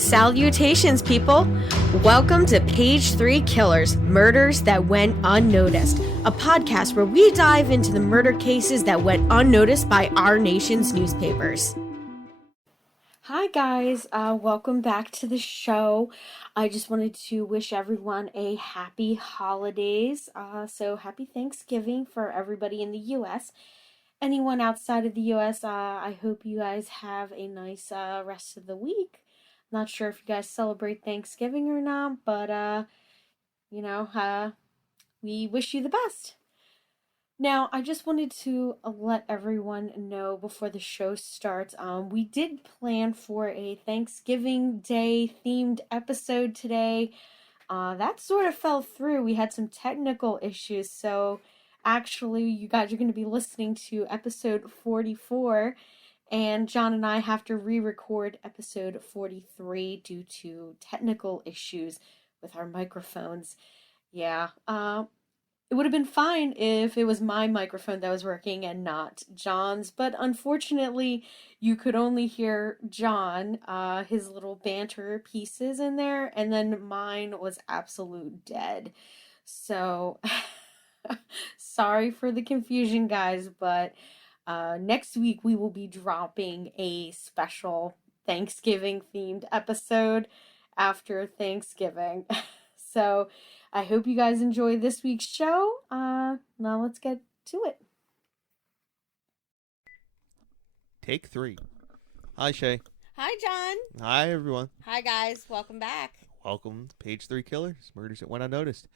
Salutations, people! Welcome to Page 3 Killers, Murders That Went Unnoticed, a podcast where we dive into the murder cases that went unnoticed by our nation's newspapers. Hi guys, welcome back to the show. I just wanted to wish everyone a happy holidays. So happy Thanksgiving for everybody in the U.S. Anyone outside of the U.S., I hope you guys have a nice rest of the week. Not sure if you guys celebrate Thanksgiving or not, but, we wish you the best. Now, I just wanted to let everyone know before the show starts, we did plan for a Thanksgiving Day themed episode today. That sort of fell through. We had some technical issues, so actually you guys are going to be listening to episode 44. And John and I have to re-record episode 43 due to technical issues with our microphones. Yeah, it would have been fine if it was my microphone that was working and not John's, but unfortunately, you could only hear John, his little banter pieces in there, and then mine was absolute dead. So, sorry for the confusion, guys, but next week we will be dropping a special Thanksgiving themed episode after Thanksgiving. So I hope you guys enjoy this week's show. Now let's get to it. Take 3. Hi, Shay. Hi, John. Hi, everyone. Hi, guys. Welcome back. Welcome to Page 3 Killers, Murders That Went Unnoticed.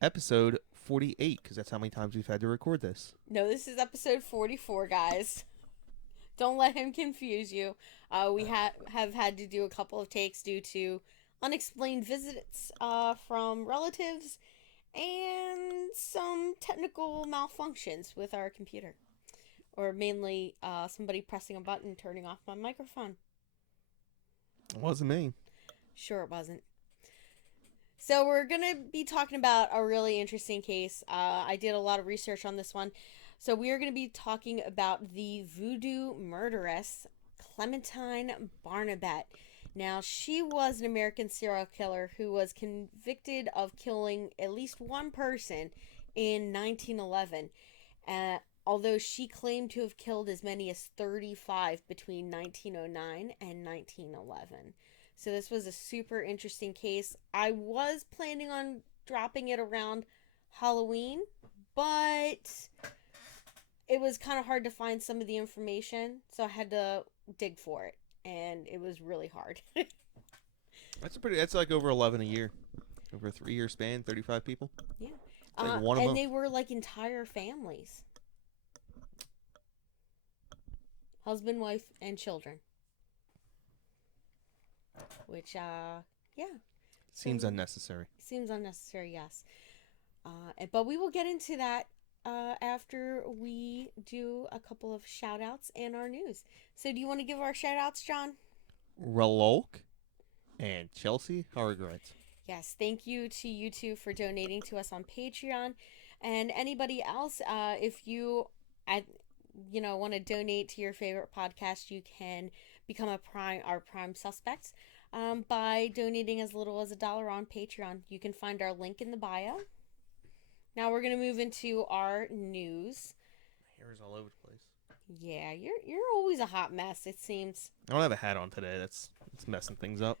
Episode 48, because that's how many times we've had to record this. No, this is episode 44, guys. Don't let him confuse you. We have had to do a couple of takes due to unexplained visits from relatives and some technical malfunctions with our computer. Or mainly somebody pressing a button turning off my microphone. It wasn't me. Sure it wasn't. So we're going to be talking about a really interesting case. I did a lot of research on this one. So we are going to be talking about the Voodoo Murderess, Clementine Barnabet. Now, she was an American serial killer who was convicted of killing at least one person in 1911. Although she claimed to have killed as many as 35 between 1909 and 1911. So this was a super interesting case. I was planning on dropping it around Halloween, but it was kind of hard to find some of the information, so I had to dig for it, and it was really hard. That's like over 11 a year. Over a 3-year span, 35 people. Yeah. Like one a month. They were like entire families. Husband, wife, and children. Which, yeah. Seems unnecessary. Seems unnecessary, yes. But we will get into that after we do a couple of shout-outs and our news. So do you want to give our shout-outs, John? Ralulk and Chelsea Hargrett. Yes, thank you to you two for donating to us on Patreon. And anybody else, if you want to donate to your favorite podcast, you can become our prime suspects by donating as little as $1 on Patreon. You can find our link in the bio. Now we're going to move into our news. My hair is all over the place. Yeah, you're always a hot mess, it seems. I don't have a hat on today. That's messing things up.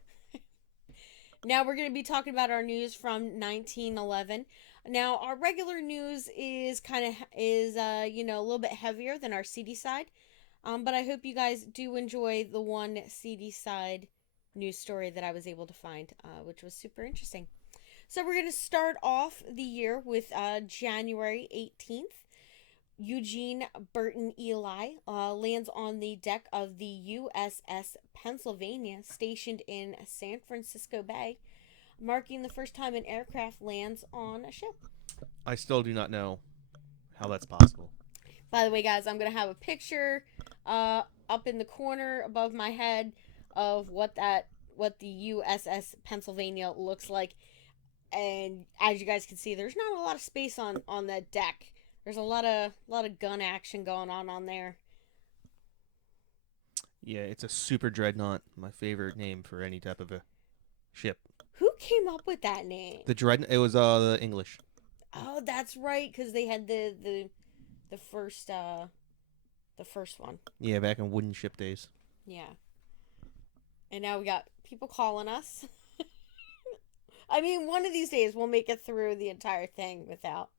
Now we're going to be talking about our news from 1911. Now our regular news is a little bit heavier than our CD side. But I hope you guys do enjoy the one CD side news story that I was able to find, which was super interesting. So we're going to start off the year with January 18th. Eugene Burton Eli lands on the deck of the USS Pennsylvania, stationed in San Francisco Bay, marking the first time an aircraft lands on a ship. I still do not know how that's possible. By the way, guys, I'm going to have a picture up in the corner above my head of what the USS Pennsylvania looks like. And as you guys can see, there's not a lot of space on that deck. There's a lot of gun action going on there. Yeah, it's a super dreadnought. My favorite name for any type of a ship. Who came up with that name? The dreadnought. It was the English. Oh, that's right, because they had the first one. Yeah, back in wooden ship days. Yeah. And now we got people calling us. I mean, one of these days we'll make it through the entire thing without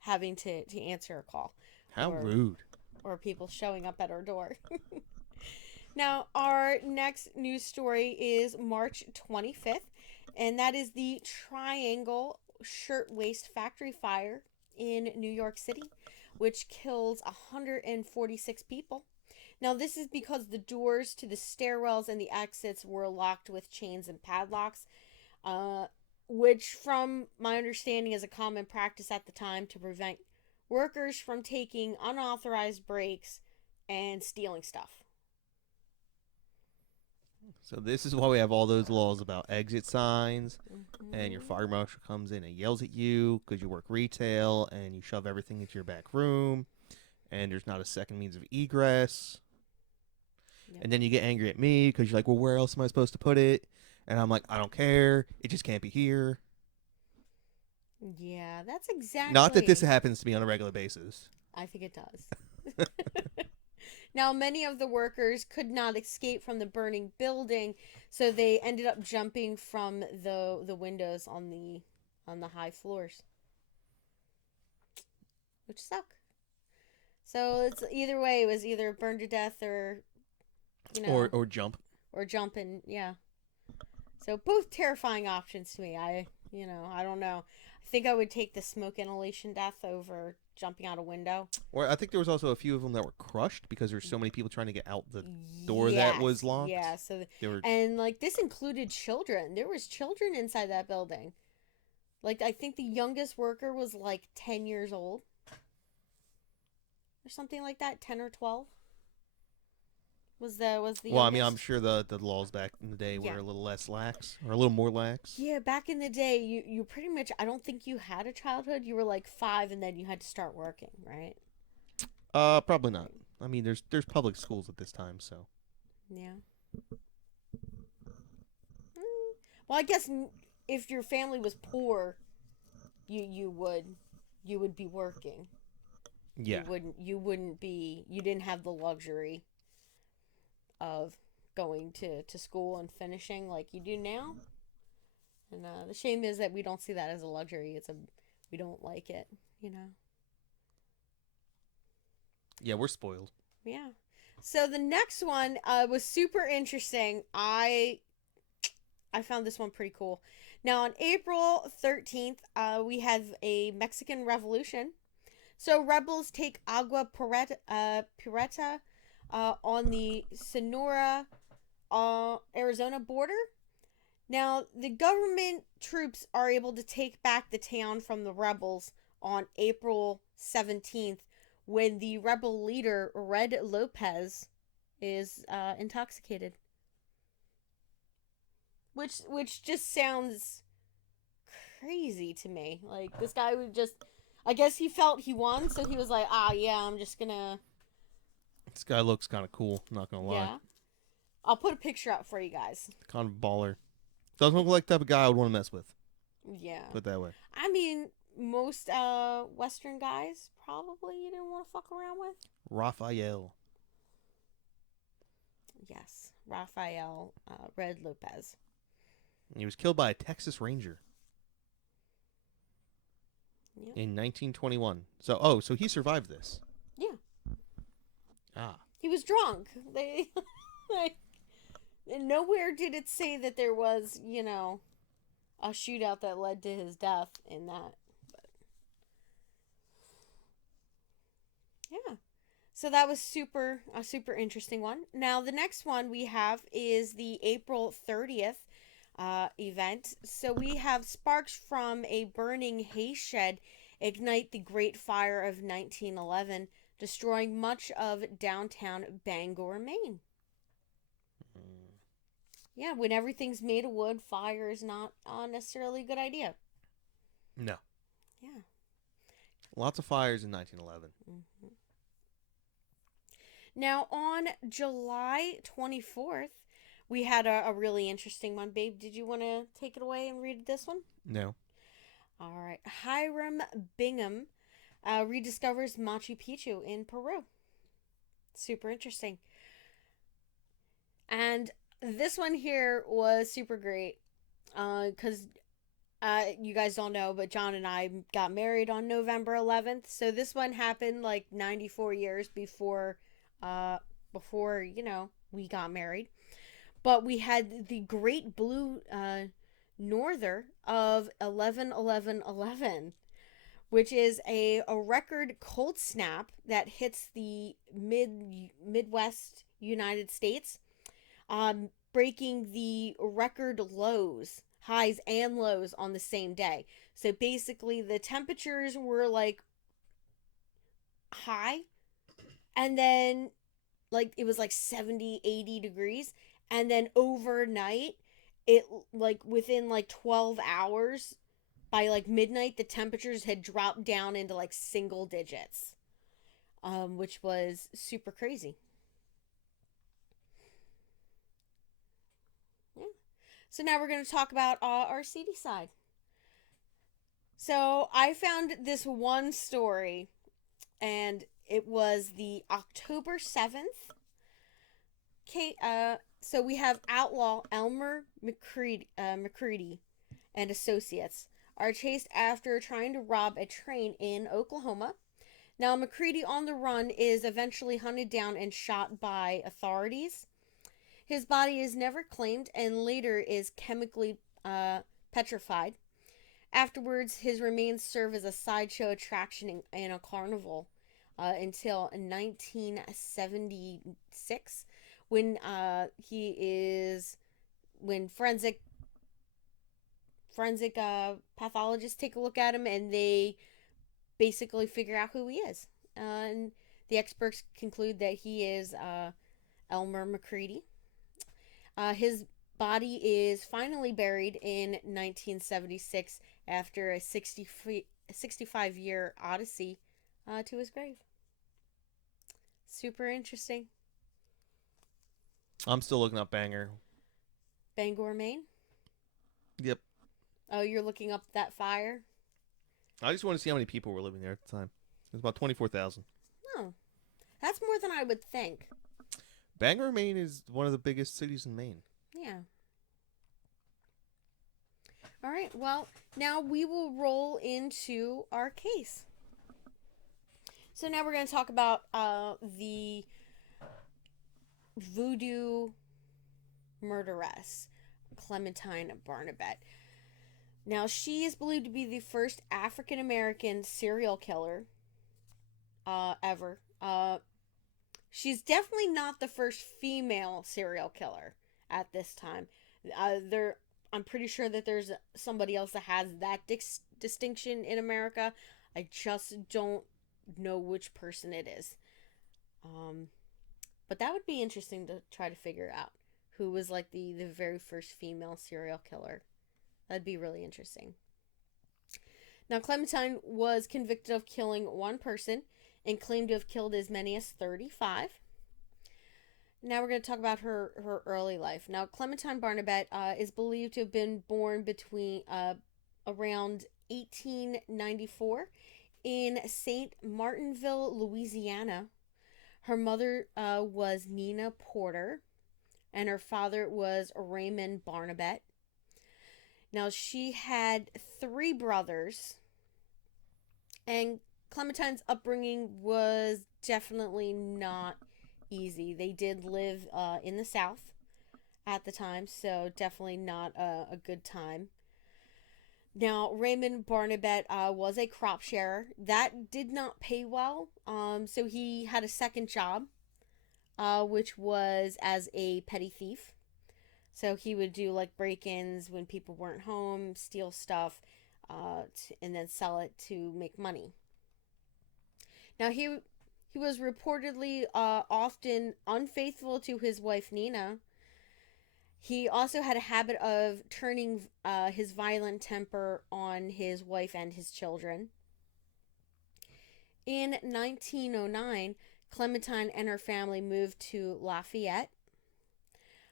having to answer a call. How or, rude. Or people showing up at our door. Now, our next news story is March 25th, and that is the Triangle Shirtwaist Factory fire in New York City, which kills 146 people. Now, this is because the doors to the stairwells and the exits were locked with chains and padlocks, which, from my understanding, is a common practice at the time to prevent workers from taking unauthorized breaks and stealing stuff. So this is why we have all those laws about exit signs, and your Mhm. fire marshal comes in and yells at you because you work retail and you shove everything into your back room, and there's not a second means of egress. Yep. And then you get angry at me because you're like, well, where else am I supposed to put it? And I'm like, I don't care. It just can't be here. Yeah, that's exactly. Not that this happens to me on a regular basis. I think it does. Now, many of the workers could not escape from the burning building, so they ended up jumping from the windows on the high floors, which suck. So it's either way. It was either burn to death or, Or jump. or jump in. Yeah. So both terrifying options to me. I don't know. I think I would take the smoke inhalation death over jumping out a window. Or I think there was also a few of them that were crushed because there's so many people trying to get out the door that was locked. Yeah, so They were and like this included children. There was children inside that building. Like I think the youngest worker was like 10 years old. Or something like that, 10 or 12. Was the well, I mean, I'm youngest? sure the laws back in the day were Yeah. a little less lax or a little more lax. Yeah, back in the day, you pretty much, I don't think you had a childhood. You were like 5 and then you had to start working, right? Probably not. I mean, there's public schools at this time, so. Yeah. Well, I guess if your family was poor, you would be working. Yeah. You didn't have the luxury of going to school and finishing like you do now. And the shame is that we don't see that as a luxury. We don't like it, you know. Yeah, we're spoiled. Yeah. So the next one was super interesting. I found this one pretty cool. Now on April 13th, we have a Mexican Revolution. So rebels take Agua Prieta on the Sonora, Arizona border. Now, the government troops are able to take back the town from the rebels on April 17th when the rebel leader, Red Lopez, is intoxicated. Which just sounds crazy to me. Like, this guy would just... I guess he felt he won, so he was like, yeah, I'm just gonna... This guy looks kind of cool, not gonna lie. Yeah. I'll put a picture up for you guys. Kind of baller. Doesn't look like the type of guy I would want to mess with. Yeah. Put it that way. I mean, most Western guys probably you didn't want to fuck around with. Raphael. Yes. Rafael Red Lopez. He was killed by a Texas Ranger Yep. in 1921. So he survived this. Yeah. Ah. He was drunk. They like and nowhere did it say that there was, a shootout that led to his death in that. But yeah. So that was a super interesting one. Now the next one we have is the April 30th event. So we have sparks from a burning hay shed ignite the Great Fire of 1911, destroying much of downtown Bangor, Maine. Yeah, when everything's made of wood, fire is not necessarily a good idea. No. Yeah. Lots of fires in 1911. Mm-hmm. Now, on July 24th, we had a really interesting one. Babe, did you want to take it away and read this one? No. All right. Hiram Bingham rediscovers Machu Picchu in Peru. Super interesting. And this one here was super great because you guys don't know, but John and I got married on November 11th. So this one happened like 94 years before we got married. But we had the Great Blue Norther of 11-11-11, which is a record cold snap that hits the Midwest United States, breaking the record highs and lows on the same day. So basically, the temperatures were like high, and then like it was like 70, 80 degrees, and then overnight, it like within like 12 hours, by like midnight, the temperatures had dropped down into like single digits, which was super crazy. Yeah. So now we're going to talk about our seedy side. So I found this one story, and it was the October 7th. So we have outlaw Elmer McCready and associates are chased after trying to rob a train in Oklahoma. Now, McCready on the run is eventually hunted down and shot by authorities. His body is never claimed and later is chemically petrified. Afterwards, his remains serve as a sideshow attraction in a carnival until 1976, when when forensic pathologists take a look at him and they basically figure out who he is. And the experts conclude that he is Elmer McCready. His body is finally buried in 1976 after a 65-year odyssey to his grave. Super interesting. I'm still looking up Banger. Bangor, Maine? Yep. Oh, you're looking up that fire? I just want to see how many people were living there at the time. It was about 24,000. Oh, that's more than I would think. Bangor, Maine is one of the biggest cities in Maine. Yeah. All right, well, now we will roll into our case. So now we're going to talk about the Voodoo Murderess, Clementine Barnabet. Now, she is believed to be the first African American serial killer ever. She's definitely not the first female serial killer at this time. I'm pretty sure that there's somebody else that has that distinction in America. I just don't know which person it is. But that would be interesting to try to figure out who was like the very first female serial killer. That'd be really interesting. Now, Clementine was convicted of killing one person and claimed to have killed as many as 35. Now we're going to talk about her early life. Now, Clementine Barnabet is believed to have been born between around 1894 in St. Martinville, Louisiana. Her mother was Nina Porter, and her father was Raymond Barnabet. Now, she had 3 brothers, and Clementine's upbringing was definitely not easy. They did live in the South at the time, so definitely not a good time. Now, Raymond Barnabet was a crop sharer. That did not pay well, so he had a second job, which was as a petty thief. So he would do like break-ins when people weren't home, steal stuff, and then sell it to make money. Now he was reportedly often unfaithful to his wife Nina. He also had a habit of turning his violent temper on his wife and his children. In 1909, Clementine and her family moved to Lafayette,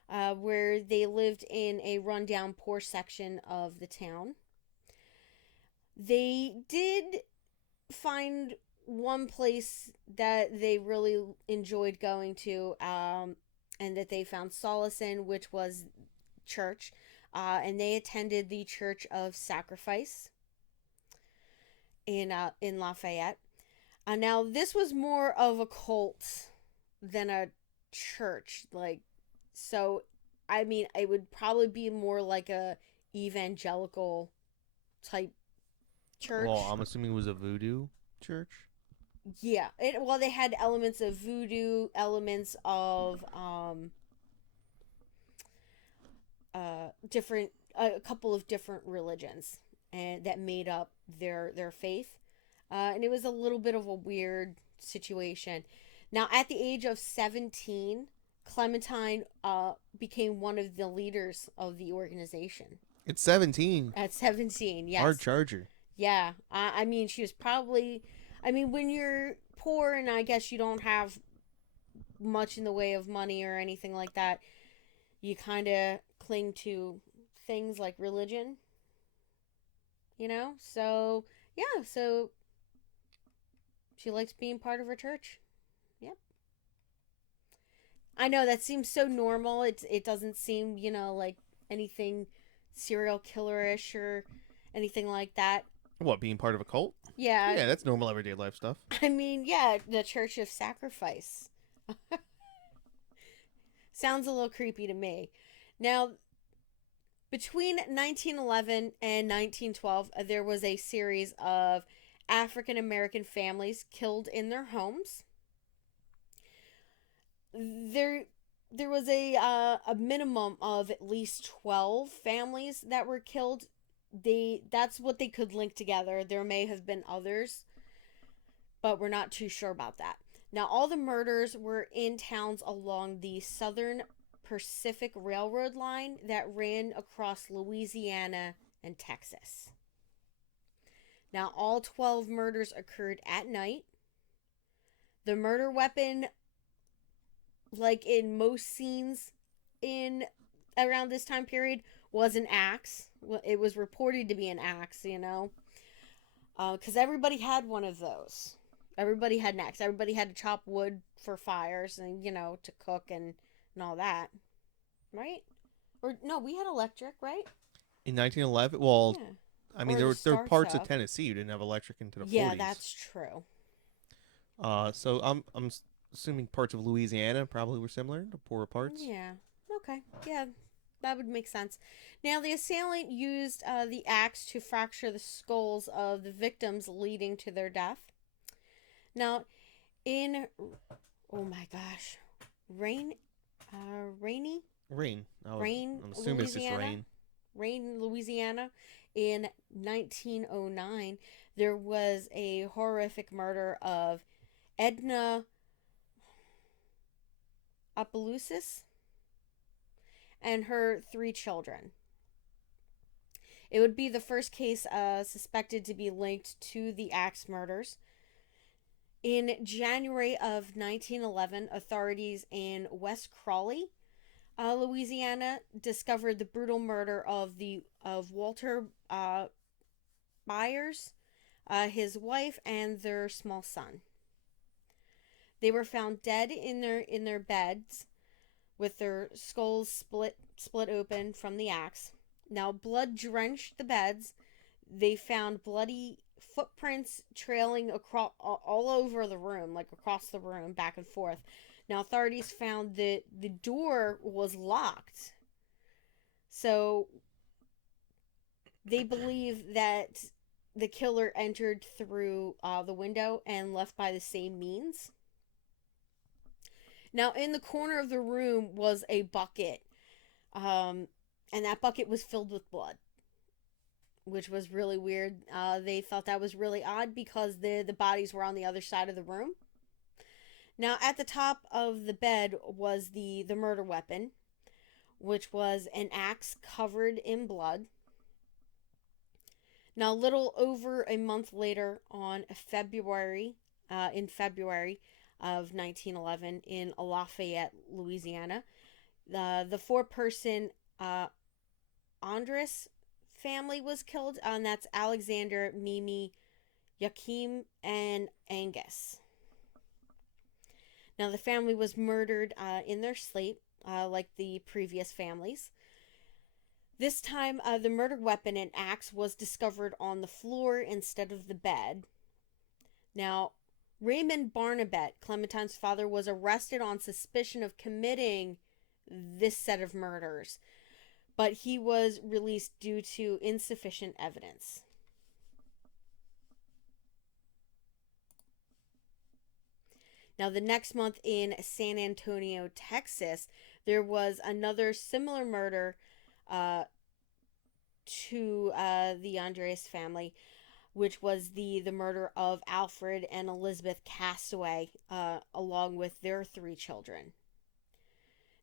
where they lived in a rundown, poor section of the town. They did find one place that they really enjoyed going to, and that they found solace in, which was church. And they attended the Church of Sacrifice in Lafayette. Now this was more of a cult than a church, like, so. I mean, it would probably be more like a evangelical type church. Well, I'm assuming it was a voodoo church. Yeah, well, they had elements of voodoo, elements of different, a couple of different religions, and that made up their faith. And it was a little bit of a weird situation. Now, at the age of 17, Clementine became one of the leaders of the organization. It's 17. At 17, yes. Hard charger. Yeah, I mean, she was probably, I mean, when you're poor and I guess you don't have much in the way of money or anything like that, you kind of cling to things like religion, you know? So, yeah, so she likes being part of her church. Yep. I know that seems so normal. It doesn't seem, you know, like anything serial killerish or anything like that. What, being part of a cult? Yeah. Yeah, that's normal everyday life stuff. I mean, yeah, the Church of Sacrifice. Sounds a little creepy to me. Now, between 1911 and 1912, there was a series of African American families killed in their homes. There was a minimum of at least 12 families that were killed. That's what they could link together. There may have been others, but we're not too sure about that. Now, all the murders were in towns along the Southern Pacific Railroad line that ran across Louisiana and Texas. Now, all 12 murders occurred at night. The murder weapon, like in most scenes in around this time period, was an axe. Well, it was reported to be an axe, you know, because everybody had one of those. Everybody had an axe. Everybody had to chop wood for fires and, you know, to cook and all that, right? Or no, we had electric, right? In 1911, well, Yeah. I mean, Or there were the parts starts of Tennessee you didn't have electric into the 40s. Yeah, that's true. So I'm assuming parts of Louisiana probably were similar, the poorer parts. Yeah. Okay. Yeah, that would make sense. Now, the assailant used the axe to fracture the skulls of the victims, leading to their death. Now, in oh my gosh, Rain, Rain. Rain, I'm assuming it's just Louisiana? rain. Rain, Louisiana, in 1909, there was a horrific murder of Edna Opelousas and her 3 children. It would be the first case suspected to be linked to the axe murders. In January of 1911, authorities in West Crawley, Louisiana, discovered the brutal murder of Walter Byers, his wife, and their small son. They were found dead in their beds, with their skulls split open from the axe. Now, blood drenched the beds. They found bloody footprints trailing across all over the room, like across the room, back and forth. Now, authorities found that the door was locked. So, they believe that the killer entered through the window and left by the same means. Now, in the corner of the room was a bucket. And that bucket was filled with blood, which was really weird. They thought that was really odd because the bodies were on the other side of the room. Now, at the top of the bed was the murder weapon, which was an axe covered in blood. Now, a little over a month later, in February, of 1911 in Lafayette, Louisiana. The four-person Andres family was killed, and that's Alexander, Mimi, Joachim, and Angus. Now, the family was murdered in their sleep, like the previous families. This time, the murder weapon, an axe, was discovered on the floor instead of the bed. Now, Raymond Barnabet, Clementine's father, was arrested on suspicion of committing this set of murders, but he was released due to insufficient evidence. Now, the next month in San Antonio, Texas, there was another similar murder to the Andres family, which was the murder of Alfred and Elizabeth Castaway, along with their 3 children.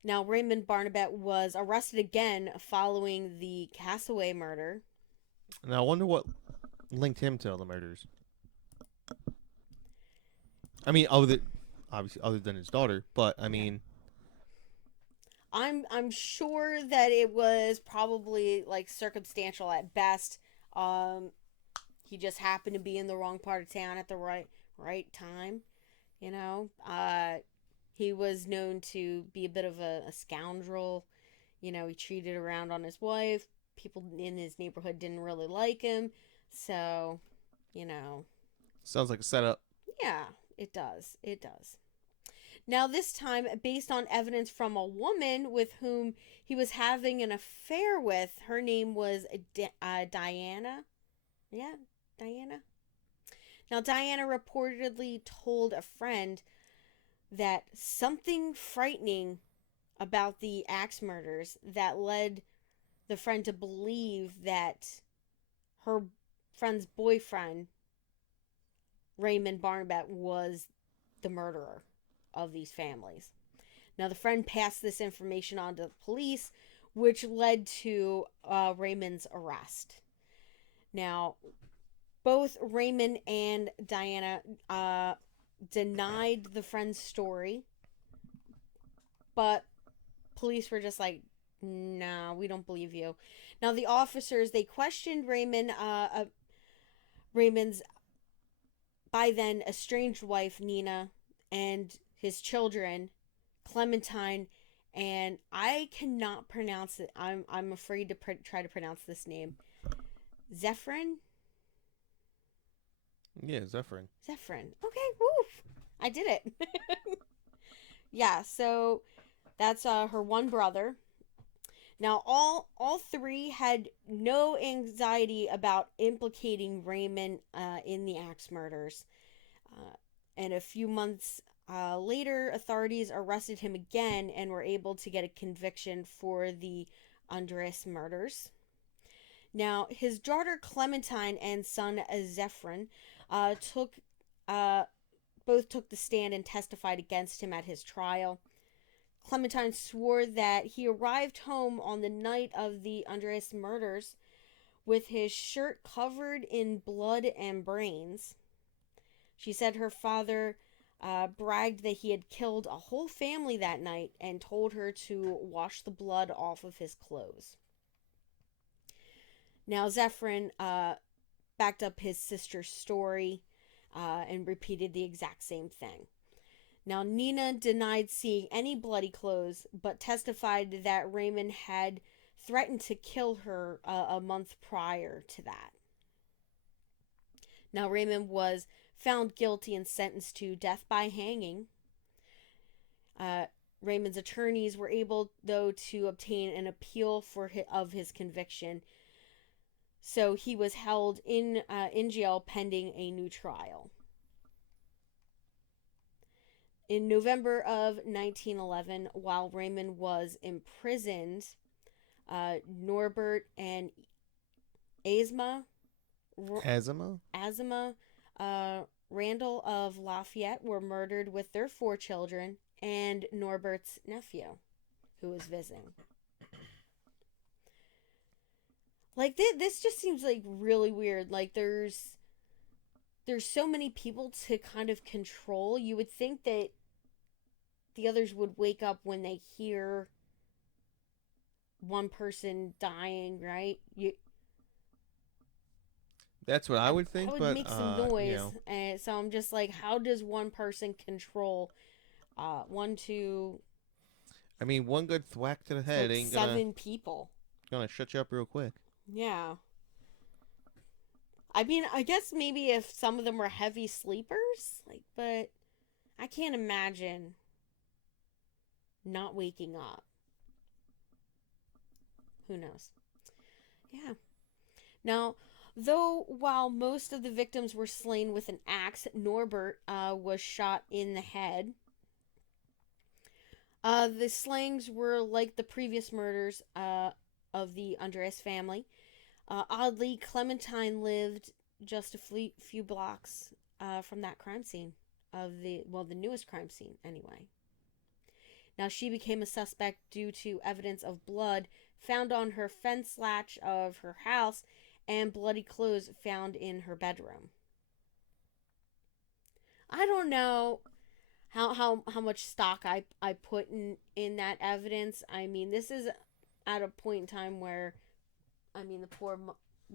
Now, Raymond Barnabet was arrested again following the Castaway murder. Now, I wonder what linked him to all the murders. I mean, obviously, other than his daughter, but I mean, I'm sure that it was probably like circumstantial at best. He just happened to be in the wrong part of town at the right time. You know, he was known to be a bit of a scoundrel. You know, he cheated around on his wife. People in his neighborhood didn't really like him. So, you know. sounds like a setup. Yeah, it does. It does. Now, this time, based on evidence from a woman with whom he was having an affair with, her name was Diana. Yeah, Diana. Now, Diana reportedly told a friend that something frightening about the axe murders that led the friend to believe that her friend's boyfriend, Raymond Barnabet, was the murderer of these families. Now, the friend passed this information on to the police, which led to Raymond's arrest. Now, both Raymond and Diana denied the friend's story, but police were just like, "No, we don't believe you." Now, the officers, they questioned Raymond's by then estranged wife, Nina, and his children, Clementine, and I cannot pronounce it. I'm afraid to try to pronounce this name. Zephyrin? Yeah, Zephyrin. Zephyrin. Okay, woof. I did it. Yeah, so that's her one brother. Now, all 3 had no anxiety about implicating Raymond in the axe murders. And a few months later, authorities arrested him again and were able to get a conviction for the Andres murders. Now, his daughter Clementine and son Zephyrin both took the stand and testified against him at his trial. Clementine swore that he arrived home on the night of the Andres murders with his shirt covered in blood and brains. She said her father bragged that he had killed a whole family that night and told her to wash the blood off of his clothes. Now, Zephyrin backed up his sister's story and repeated the exact same thing. Now, Nina denied seeing any bloody clothes, but testified that Raymond had threatened to kill her a month prior to that. Now, Raymond was found guilty and sentenced to death by hanging. Raymond's attorneys were able, though, to obtain an appeal of his conviction. So he was held in jail pending a new trial. In November of 1911, while Raymond was imprisoned, Norbert and Azma Randall of Lafayette were murdered with their 4 children and Norbert's nephew, who was visiting. Like, this just seems like really weird. Like, there's there's so many people to kind of control. You would think that the others would wake up when they hear one person dying, right? That's what I would That think, would but make some noise. And so I'm just like, how does one person control one, two, I mean, one good thwack to the it's head like ain't gonna 7 people? shut you up real quick. Yeah. I mean, I guess maybe if some of them were heavy sleepers, like, but I can't imagine not waking up. Who knows? Yeah. Now, though, while most of the victims were slain with an axe, Norbert was shot in the head. The slayings were like the previous murders of the Andreas family. Oddly, Clementine lived just a few blocks from that crime scene of the newest crime scene anyway. Now, she became a suspect due to evidence of blood found on her fence latch of her house and bloody clothes found in her bedroom. I don't know how much stock I put in that evidence. I mean, this is at a point in time where, I mean,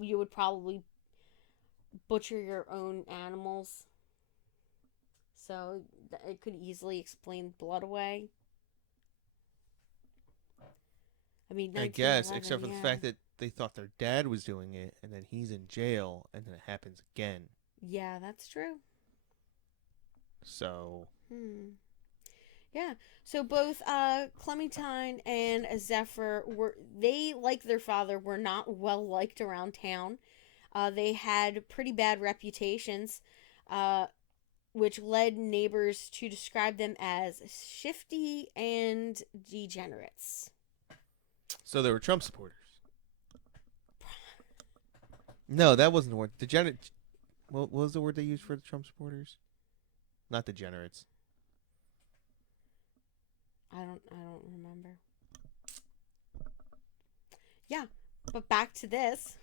you would probably butcher your own animals, so it could easily explain blood away. I mean, I guess, 1911, except for the yeah. fact that they thought their dad was doing it, and then he's in jail, and then it happens again. Yeah, that's true. So, Yeah. So both Clementine and Zephyr like their father, were not well liked around town. They had pretty bad reputations, which led neighbors to describe them as shifty and degenerates. so they were Trump supporters. No, that wasn't the word. Degenerate. What was the word they used for the Trump supporters? Not degenerates. I don't remember. Yeah, but back to this.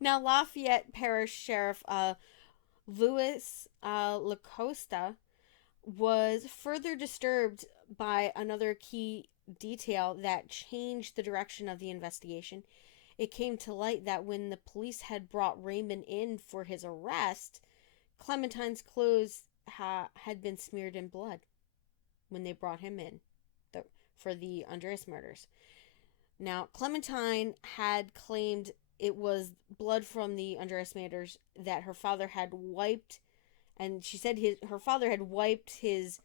Now, Lafayette Parish Sheriff Louis Lacosta was further disturbed by another key detail that changed the direction of the investigation. It came to light that when the police had brought Raymond in for his arrest, Clementine's clothes had been smeared in blood when they brought him in for the Andreas murders. Now, Clementine had claimed it was blood from the Andreas murders that her father had wiped, and she said her father had wiped his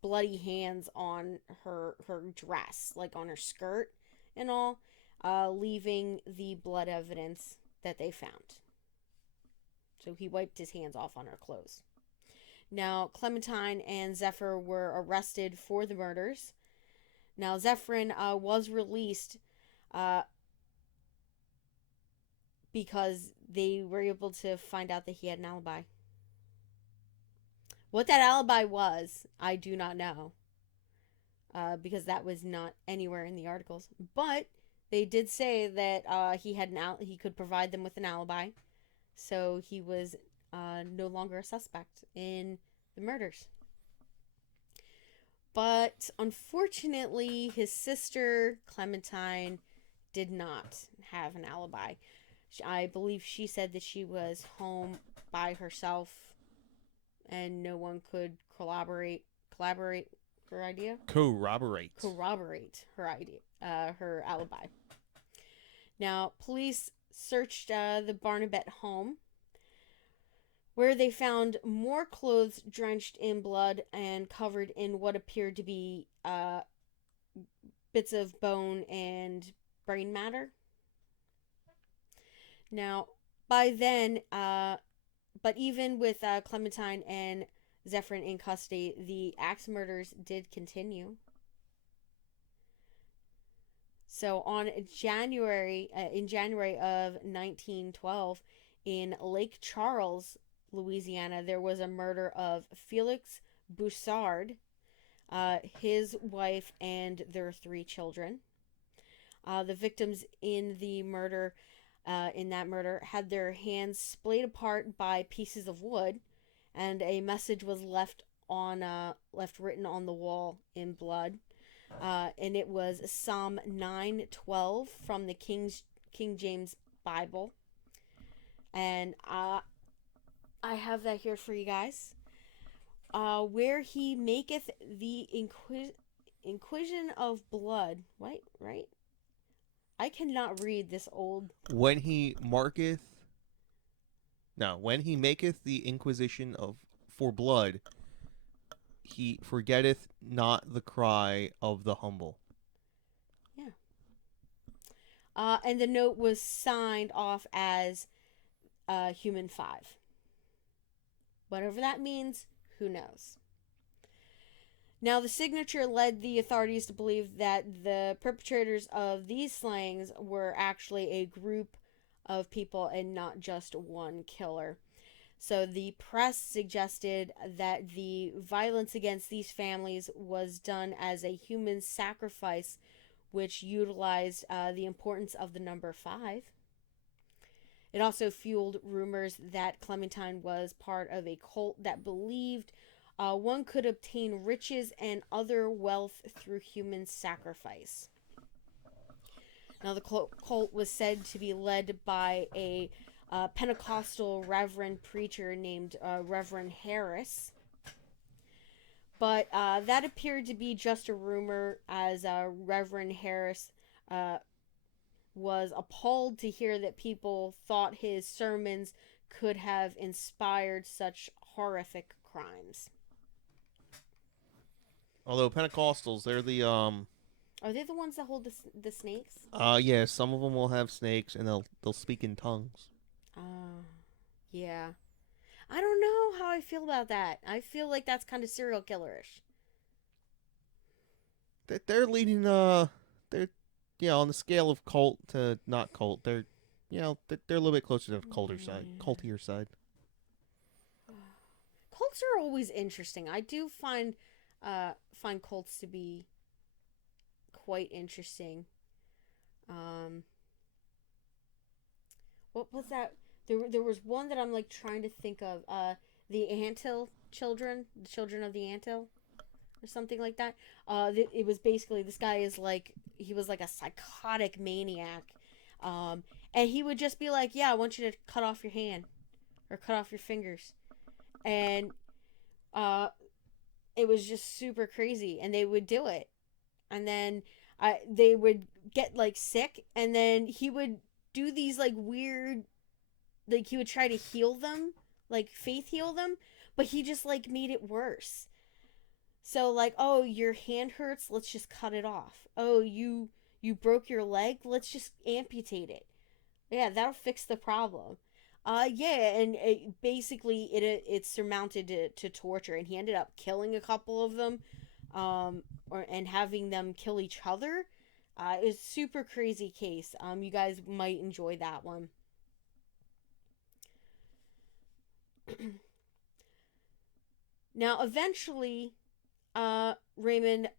bloody hands on her dress, like on her skirt and all, leaving the blood evidence that they found. So he wiped his hands off on her clothes. Now, Clementine and Zephyr were arrested for the murders. Now, Zephyrin was released because they were able to find out that he had an alibi. What that alibi was, I do not know, because that was not anywhere in the articles. But they did say that he could provide them with an alibi, so he was no longer a suspect in the murders. But unfortunately, his sister, Clementine, did not have an alibi. I believe she said that she was home by herself and no one could corroborate her idea? Corroborate her idea, her alibi. Now, police searched the Barnabet home, where they found more clothes drenched in blood and covered in what appeared to be bits of bone and brain matter. Now, by then, but even with Clementine and Zephyrin in custody, the axe murders did continue. So in January of 1912, in Lake Charles, Louisiana, there was a murder of Felix Boussard, his wife, and their 3 children. The victims in the murder in that murder had their hands splayed apart by pieces of wood, and a message was left written on the wall in blood, and it was Psalm 9:12 from the King James Bible, and I have that here for you guys. Where he maketh the inquisition of blood. What? Right? I cannot read this old. When he marketh, no, when he maketh the inquisition of for blood, he forgetteth not the cry of the humble. Yeah. And the note was signed off as Human 5. Whatever that means, who knows? Now, the signature led the authorities to believe that the perpetrators of these slayings were actually a group of people and not just one killer. So the press suggested that the violence against these families was done as a human sacrifice, which utilized the importance of the number 5. It also fueled rumors that Clementine was part of a cult that believed one could obtain riches and other wealth through human sacrifice. Now, the cult was said to be led by a Pentecostal Reverend preacher named Reverend Harris. But that appeared to be just a rumor, as Reverend Harris was appalled to hear that people thought his sermons could have inspired such horrific crimes. Although Pentecostals, they're the Are they the ones that hold the snakes? yeah, some of them will have snakes and they'll speak in tongues. Yeah. I don't know how I feel about that. I feel like that's kind of serial killerish. They're leading they're on the scale of cult to not cult. They're they're a little bit closer to the cultier side. Cults are always interesting. I do find cults to be quite interesting. What was that? There was one that I'm like trying to think of. The Anthill children, the children of the Anthill, or something like that. It was basically, this guy is like, he was like a psychotic maniac, and he would just be like, "Yeah, I want you to cut off your hand, or cut off your fingers," and it was just super crazy, and they would do it, and then they would get like sick, and then he would do these like weird, like he would try to heal them, like faith heal them, but he just like made it worse. So like, oh, your hand hurts, let's just cut it off. Oh, you broke your leg, let's just amputate it. Yeah, that'll fix the problem. Yeah, and it surmounted to torture, and he ended up killing a couple of them, and having them kill each other. It was a super crazy case. You guys might enjoy that one. Now, eventually, Raymond,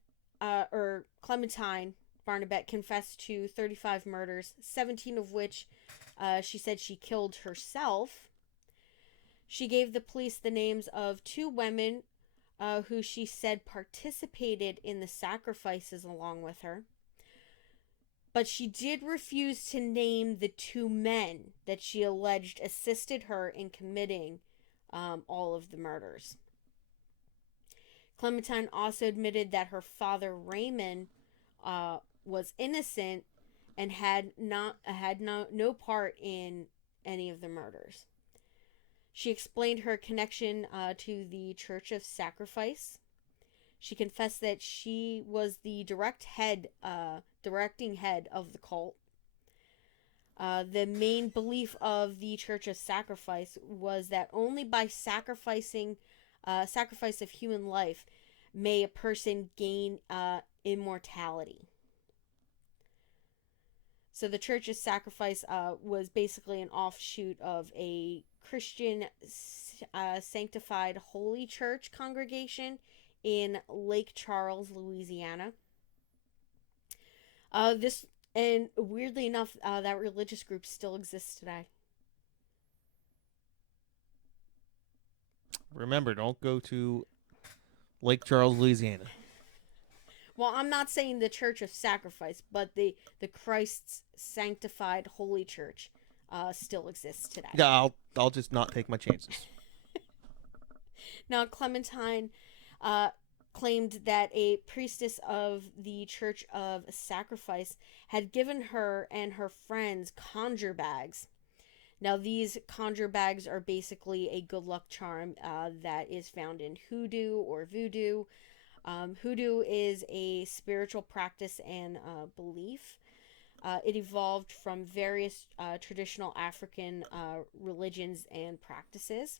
or Clementine Barnabet confessed to 35 murders, 17 of which she said she killed herself. She gave the police the names of 2 women who she said participated in the sacrifices along with her. But she did refuse to name the 2 men that she alleged assisted her in committing all of the murders. Clementine also admitted that her father Raymond was innocent and had no part in any of the murders. She explained her connection to the Church of Sacrifice. She confessed that she was the directing head of the cult. The main belief of the Church of Sacrifice was that only by sacrifice of human life may a person gain immortality. So the Church of Sacrifice was basically an offshoot of a Christian sanctified holy church congregation in Lake Charles, Louisiana. This And weirdly enough, that religious group still exists today. Remember, don't go to Lake Charles, Louisiana. Well, I'm not saying the Church of Sacrifice, but the Christ's sanctified holy church still exists today. Yeah, I'll just not take my chances. Now, Clementine claimed that a priestess of the Church of Sacrifice had given her and her friends conjure bags. Now, these conjure bags are basically a good luck charm that is found in hoodoo or voodoo. Hoodoo is a spiritual practice and belief. It evolved from various traditional African religions and practices.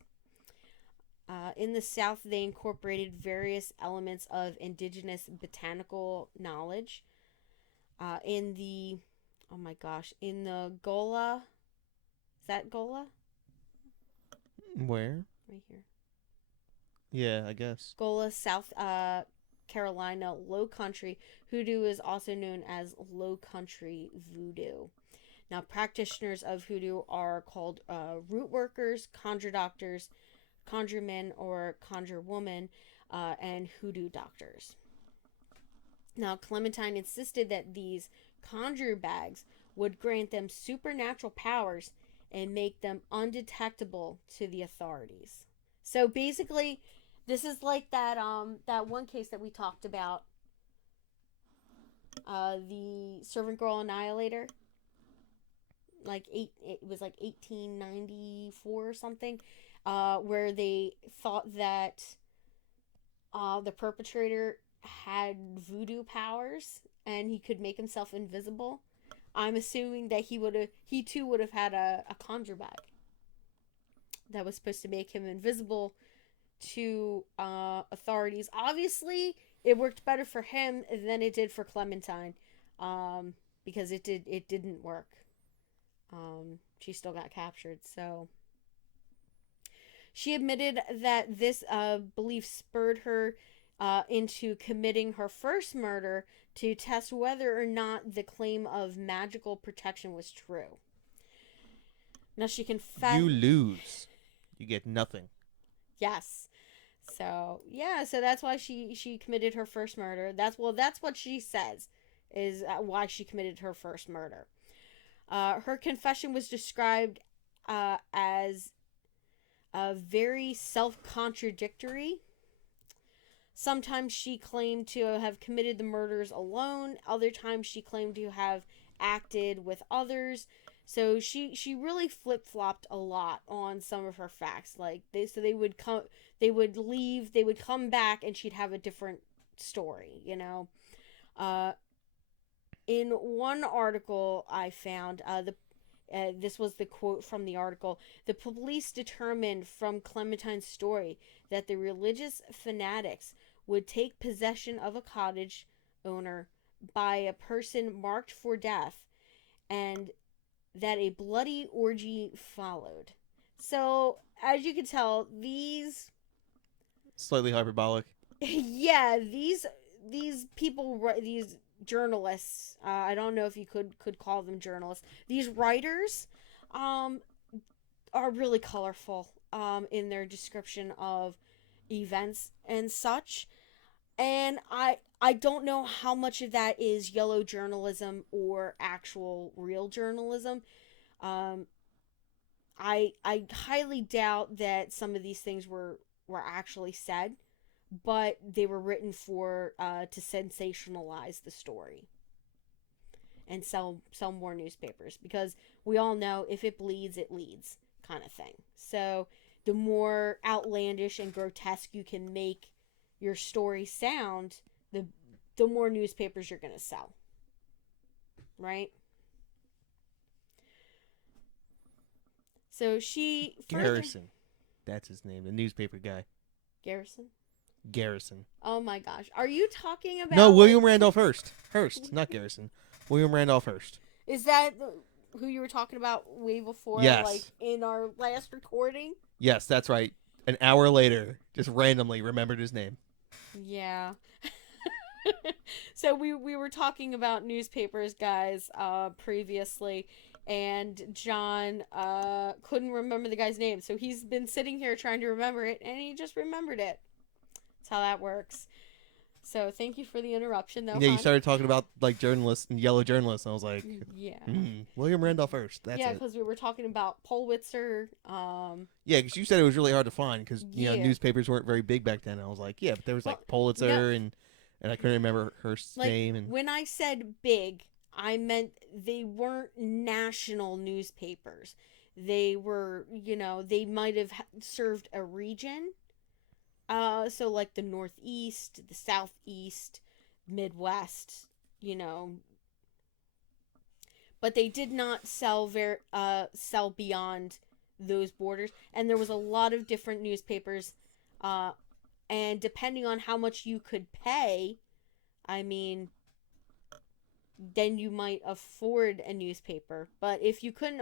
In the South, they incorporated various elements of indigenous botanical knowledge. In the, oh my gosh, in the Gola, is that Gola? Where? Right here. Yeah, I guess. Gola, South Carolina, Low Country. Hoodoo is also known as Low Country Voodoo. Now, practitioners of hoodoo are called root workers, conjure doctors, conjure men or conjure woman, and hoodoo doctors. Now, Clementine insisted that these conjure bags would grant them supernatural powers and make them undetectable to the authorities. So basically, this is like that one case that we talked about, the servant girl annihilator. It was like 1894 or something, where they thought that the perpetrator had voodoo powers and he could make himself invisible. I'm assuming that he too would have had a conjure bag that was supposed to make him invisible to authorities. Obviously, it worked better for him than it did for Clementine, because it didn't work. She still got captured. So she admitted that this belief spurred her into committing her first murder to test whether or not the claim of magical protection was true. Now she confessed. You lose. You get nothing. Yes. So yeah, so that's why she committed her first murder. That's what she says is why she committed her first murder. Her confession was described as very self-contradictory. Sometimes she claimed to have committed the murders alone. Other times she claimed to have acted with others. So she really flip-flopped a lot on some of her facts. Like they would leave, they would come back, and she'd have a different story. In one article I found, this was the quote from the article: "The police determined from Clementine's story that the religious fanatics would take possession of a cottage owner by a person marked for death, and that a bloody orgy followed." So, as you can tell, these Slightly hyperbolic. yeah, these people, these journalists, I don't know if you could call them journalists. These writers are really colorful in their description of events and such. And I don't know how much of that is yellow journalism or actual real journalism. I highly doubt that some of these things were actually said, but they were written for to sensationalize the story and sell more newspapers, because we all know if it bleeds, it leads, kind of thing. So the more outlandish and grotesque you can make your story sound, the more newspapers you're going to sell. Right? So she... Garrison. That's his name, the newspaper guy. Garrison? Garrison. Oh my gosh. Are you talking about... No, William Randolph Hearst. Hearst, not Garrison. William Randolph Hearst. Is that who you were talking about way before? Yes. Like in our last recording? Yes, that's right. An hour later, just randomly remembered his name. Yeah. So we were talking about newspapers, guys, previously, and John couldn't remember the guy's name, so he's been sitting here trying to remember it, and he just remembered it. That's how that works. So thank you for the interruption, though, Yeah, you hon. started talking about like journalists and yellow journalists, and I was like, Yeah. William Randolph Hearst. That's Yeah, it. because we were talking about Polwitzer. Yeah, because you said it was really hard to find because Yeah. newspapers weren't very big back then. I was like, yeah, but there was Well, like Pulitzer and I couldn't remember Hearst's like name and when I said big, I meant they weren't national newspapers. They were, they might have served a region. So like the Northeast, the Southeast, Midwest, you know, but they did not sell beyond those borders. And there was a lot of different newspapers, and depending on how much you could pay, I mean, then you might afford a newspaper. But if you couldn't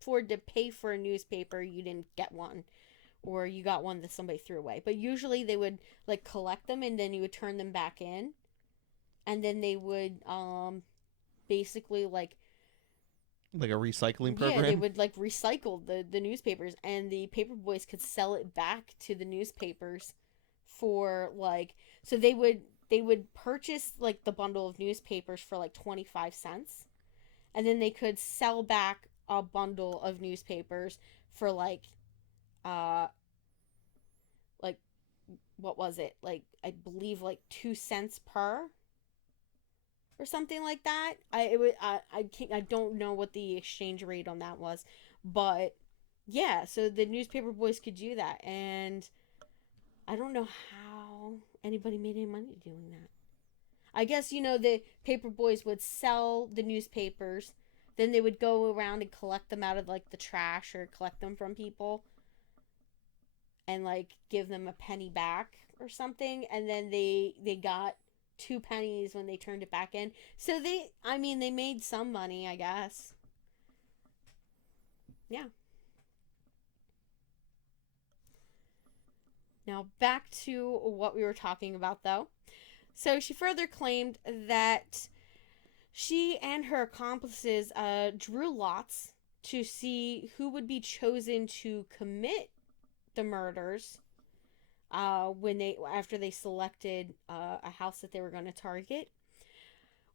afford to pay for a newspaper, you didn't get one, or you got one that somebody threw away. But usually they would like collect them and then you would turn them back in, and then they would basically like like a recycling yeah, they program. would like recycle the newspapers, and the paper boys could sell it back to the newspapers for like, so they would purchase like the bundle of newspapers for like 25 cents, and then they could sell back a bundle of newspapers for uh like what was it, like I believe like 2 cents per or something like that. I don't know what the exchange rate on that was, but yeah, so the newspaper boys could do that, and I don't know how anybody made any money doing that. I guess the paper boys would sell the newspapers, then they would go around and collect them out of like the trash or collect them from people and like give them a penny back or something, and then they got 2 pennies when they turned it back in. So they made some money, I guess. Yeah. Now back to what we were talking about though. So she further claimed that she and her accomplices drew lots to see who would be chosen to commit the murders when they after they selected a house that they were going to target.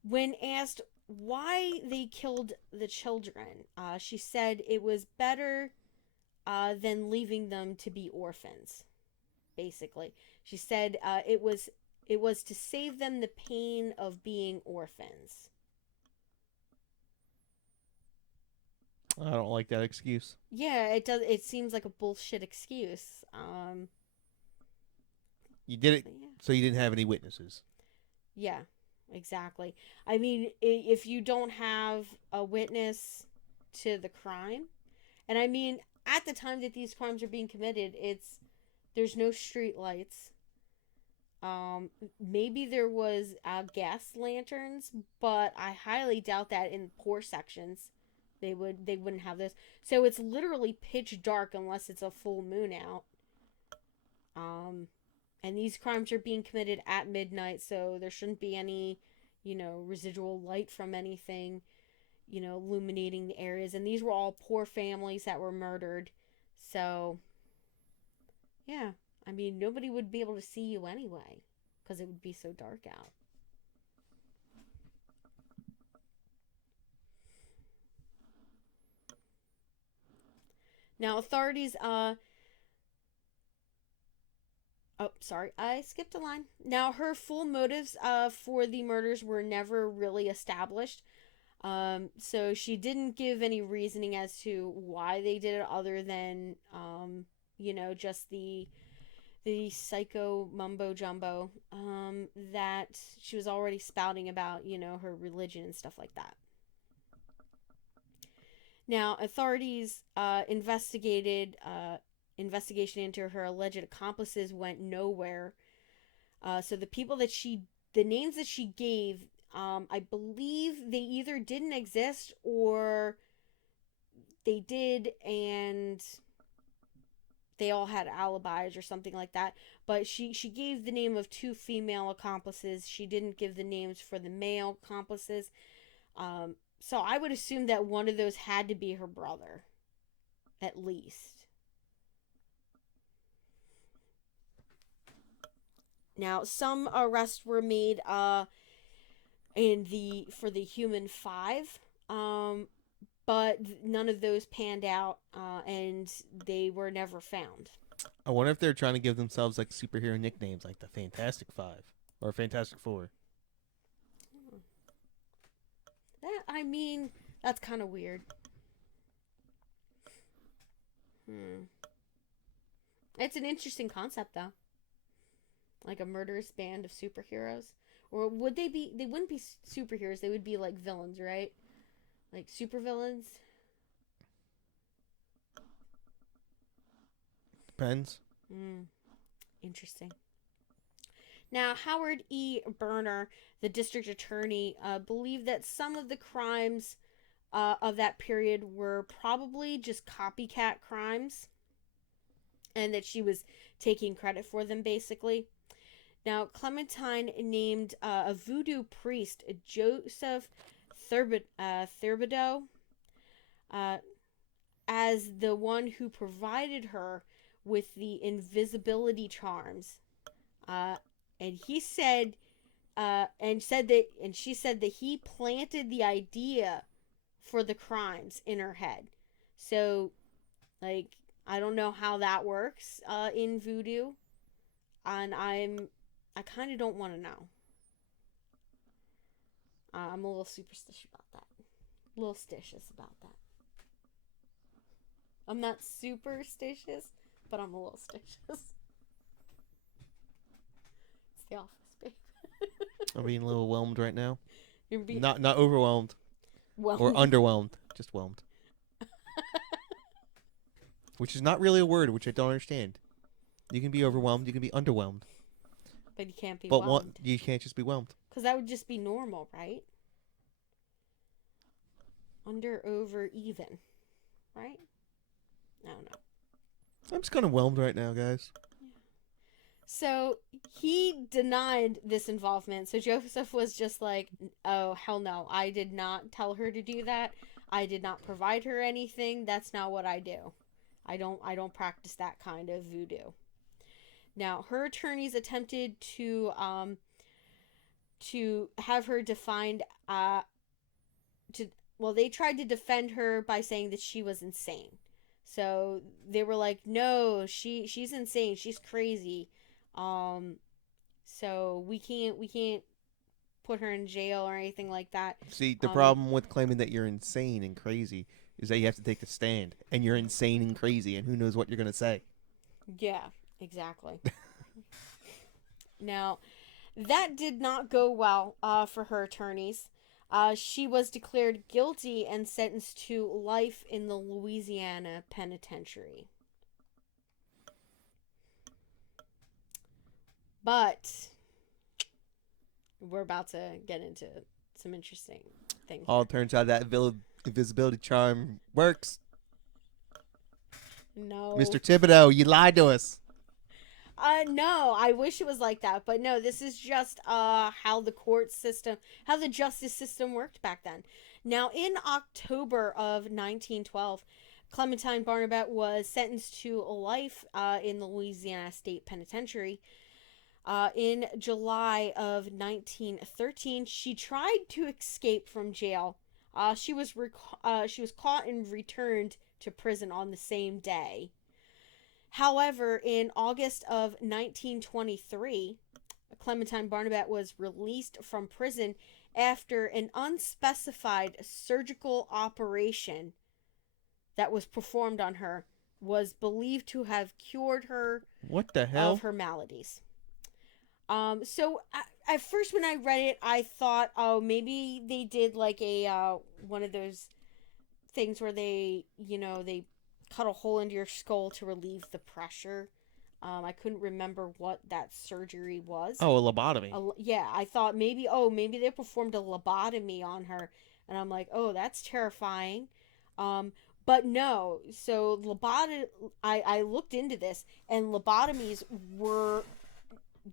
When asked why they killed the children, she said it was better than leaving them to be orphans. Basically, she said it was to save them the pain of being orphans. I don't like that excuse. Yeah, it does. It seems like a bullshit excuse. You did it Yeah. so you didn't have any witnesses. Yeah, exactly. I mean, if you don't have a witness to the crime, and I mean, at the time that these crimes are being committed, there's no street lights. Maybe there was gas lanterns, but I highly doubt that in poor sections they wouldn't have this. So it's literally pitch dark unless it's a full moon out. And these crimes are being committed at midnight, so there shouldn't be any, residual light from anything, illuminating the areas. And these were all poor families that were murdered. So, yeah. I mean, nobody would be able to see you anyway, because it would be so dark out. Now, authorities, oh, sorry, I skipped a line. Now, her full motives for the murders were never really established. So she didn't give any reasoning as to why they did it, other than, just the psycho mumbo jumbo that she was already spouting about, her religion and stuff like that. Now, authorities investigation into her alleged accomplices went nowhere. So the names that she gave, I believe they either didn't exist or they did and they all had alibis or something like that. But she gave the name of 2 female accomplices. She didn't give the names for the male accomplices. So I would assume that one of those had to be her brother, at least. Now, some arrests were made for the Human 5, but none of those panned out, and they were never found. I wonder if they're trying to give themselves like superhero nicknames, like the Fantastic Five or Fantastic Four. That's kind of weird. It's an interesting concept, though. Like a murderous band of superheroes. Or would they be... They wouldn't be superheroes. They would be like villains, right? Like supervillains. Depends. Interesting. Now, Howard E. Berner, the district attorney, believed that some of the crimes of that period were probably just copycat crimes, and that she was taking credit for them, basically. Now, Clementine named a voodoo priest, Joseph Thibodeau, as the one who provided her with the invisibility charms. And he said, she said that he planted the idea for the crimes in her head. So, like, I don't know how that works in voodoo, and I kind of don't want to know. I'm a little superstitious about that. A little stitious about that. I'm not superstitious, but I'm a little stitious. It's the office, babe. I'm being a little whelmed right now. You're being Not overwhelmed. Or underwhelmed. Just whelmed. Which is not really a word, which I don't understand. You can be overwhelmed, you can be underwhelmed. But you can't be But whelmed. you can't just be whelmed. Because that would just be normal, right? Under, over, even. Right? I don't know. I'm just kind of whelmed right now, guys. So he denied this involvement. So Joseph was just like, oh, hell no. I did not tell her to do that. I did not provide her anything. That's not what I do. I don't practice that kind of voodoo. Now, her attorneys attempted to have her defined they tried to defend her by saying that she was insane. So they were like, no, she's insane. She's crazy. So we can't put her in jail or anything like that. See, the problem with claiming that you're insane and crazy is that you have to take a stand, and you're insane and crazy, and who knows what you're going to say. Yeah, exactly. Now, that did not go well for her attorneys. She was declared guilty and sentenced to life in the Louisiana penitentiary. But we're about to get into some interesting things. All it turns out that invisibility charm works. No. Mr. Thibodeau, you lied to us. No, I wish it was like that, but no, this is just how the justice system worked back then. Now, in October of 1912, Clementine Barnabet was sentenced to life in the Louisiana State Penitentiary. In July of 1913, she tried to escape from jail. She was caught and returned to prison on the same day. However, in August of 1923, Clementine Barnabet was released from prison after an unspecified surgical operation that was performed on her was believed to have cured her What the hell? of her maladies. So at first when I read it, I thought, oh, maybe they did like a one of those things where they cut a hole into your skull to relieve the pressure. I couldn't remember what that surgery was. Oh, a lobotomy. Yeah, I thought maybe they performed a lobotomy on her, and I'm like, oh, that's terrifying. But no, so I looked into this, and lobotomies were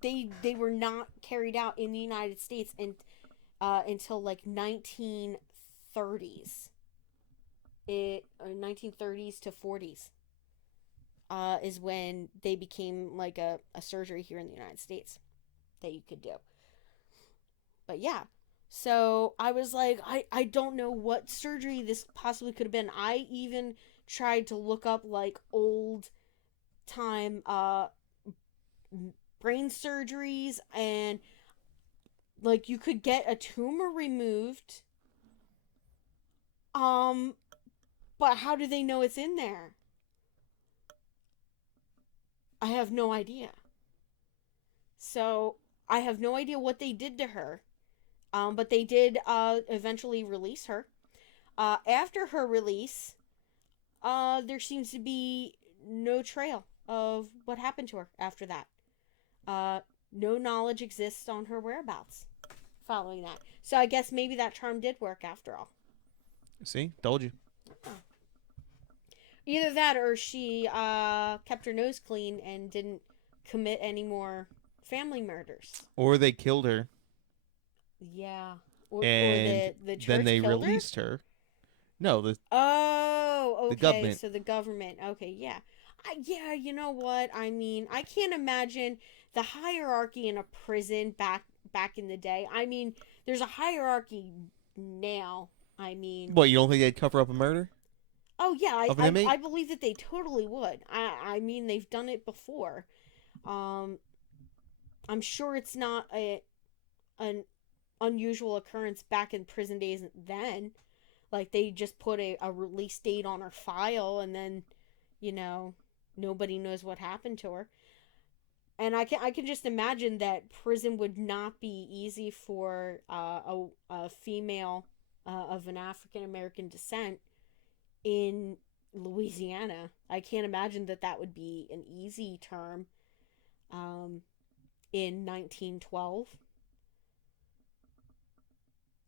they were not carried out in the United States until like 1930s. 1930s to 40s is when they became like a surgery here in the United States that you could do. But yeah, so I was like, I don't know what surgery this possibly could have been. I even tried to look up like old time brain surgeries, and like you could get a tumor removed. Um, but how do they know it's in there? I have no idea. So I have no idea what they did to her. But they did eventually release her. After her release, there seems to be no trail of what happened to her after that. No knowledge exists on her whereabouts following that. So I guess maybe that charm did work after all. See, told you. Oh. Either that or she kept her nose clean and didn't commit any more family murders. Or they killed her. Yeah. Or the church then they killed released her. No, the Oh, okay. government. So the government. Okay, yeah. Yeah, you know what? I mean, I can't imagine the hierarchy in a prison back in the day. I mean, there's a hierarchy now. I mean, What, you don't think they'd cover up a murder oh yeah, of an inmate? I believe that they totally would. I mean, they've done it before. Um, I'm sure it's not an unusual occurrence back in prison days then. Like they just put a release date on her file, and then, you know, nobody knows what happened to her. And I can just imagine that prison would not be easy for a female of an African American descent in Louisiana. I can't imagine that that would be an easy term in 1912.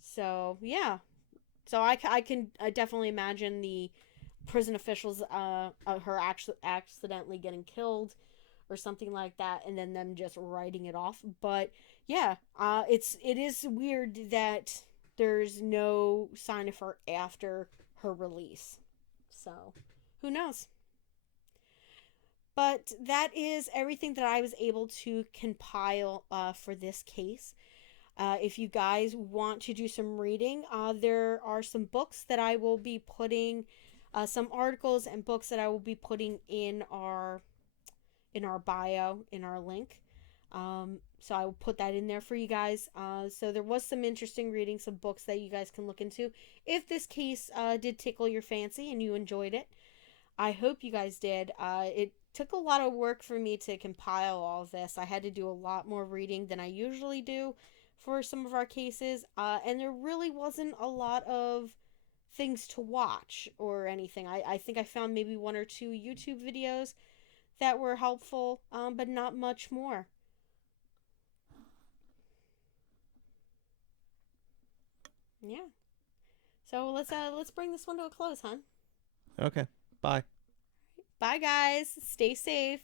So yeah, so I definitely imagine the prison officials her actually accidentally getting killed or something like that, and then them just writing it off. But yeah, it is weird that there's no sign of her after her release. So who knows? But that is everything that I was able to compile for this case. If you guys want to do some reading, there are some books that I will be putting, some articles and books that I will be putting in our bio, in our link. So I will put that in there for you guys. So there was some interesting reading, some books that you guys can look into if this case did tickle your fancy and you enjoyed it. I hope you guys did. It took a lot of work for me to compile all of this. I had to do a lot more reading than I usually do for some of our cases, and there really wasn't a lot of things to watch or anything. I think I found maybe one or two YouTube videos that were helpful, but not much more. Yeah. So let's bring this one to a close, huh? Okay. Bye. Bye guys. Stay safe.